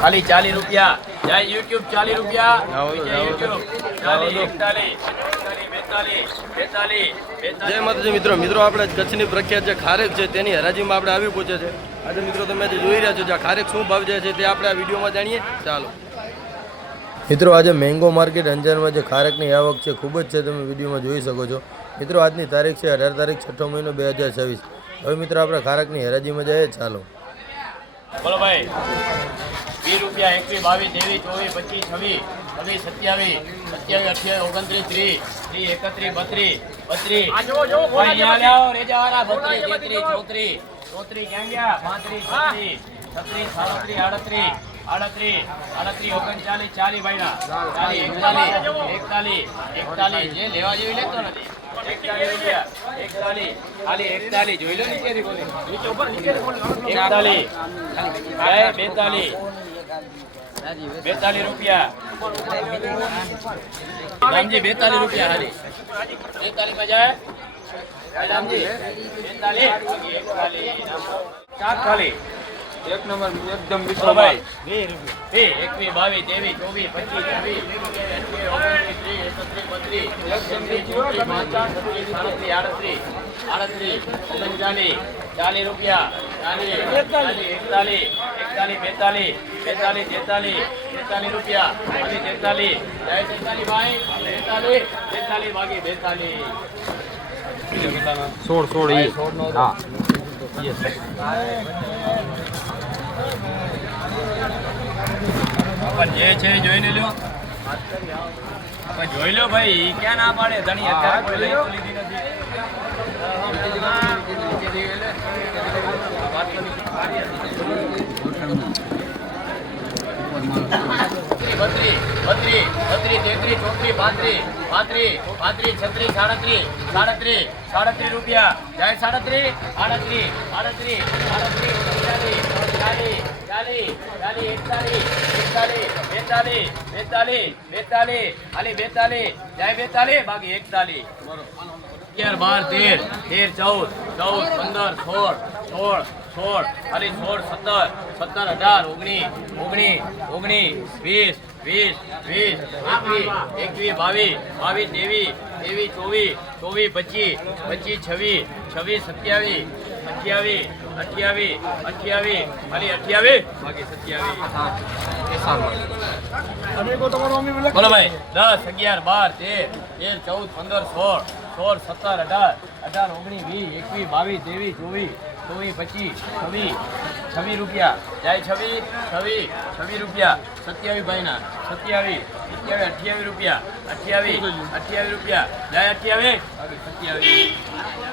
खाली 40 रुपया जय यूट्यूब 40 रुपया जय यूट्यूब 40 41 જય માતાજી મિત્રો આપણે કચ્છની પ્રખ્યાત જે ખારેક છે તેની હરાજીમાં આપણે આવી પહોંચે છે આજે મિત્રો તમે જે જોઈ રહ્યા છો જે ખારેક શું ભાવ જાય છે તે આપણે આ વિડીયોમાં જાણીએ ચાલો મિત્રો આજે મેંગો માર્કેટ અંજારમાં જે ખારેકની આવક છે ખૂબ જ છે તમે વિડીયોમાં જોઈ શકો છો મિત્રો આજની તારીખ છે 18 તારીખ 6 મહિનો 2026 હવે મિત્રો આપણે ખારેકની હરાજીમાં જઈએ ચાલો બોલો ભાઈ 20 रुपया 21 22 23 24 25 26 27 28 29 30 31 32 જે લેવા જેવી લેતો નથી 41 રૂપિયા 41 ખાલી 41 જોઈ લો નીચે નીચે ઉપર નીચે 41 42 रुपया राम जी 42 रुपया हाली 42 में जाए राम जी 42 चार खाली एक नंबर एकदम विश्व भाई 21 22 23 24 25 40 रुपया 41 42 रुपया अभी 43 भाई 43 बाकी 42 हाँ જે છે જોઈને લ્યો જોઈ લો ભાઈ ક્યાં ના પાડે ધણી અત્યારે કોઈ લઈ તો લીધી નથી 37 रुपया जय 37 42 बाकी 41 11 12 13 14 15 16 खाली 16 17 18 19 20 21 22 23 24 25 26 27 28 खाली 28 बाकी 27 बोलो भाई 10 11 12 13 14 15 16 17 18 19 20 21 22 23 26 रुपया जय 26 रुपया 27 भाई ना 27 रुपया 28 रुपया जय 28 27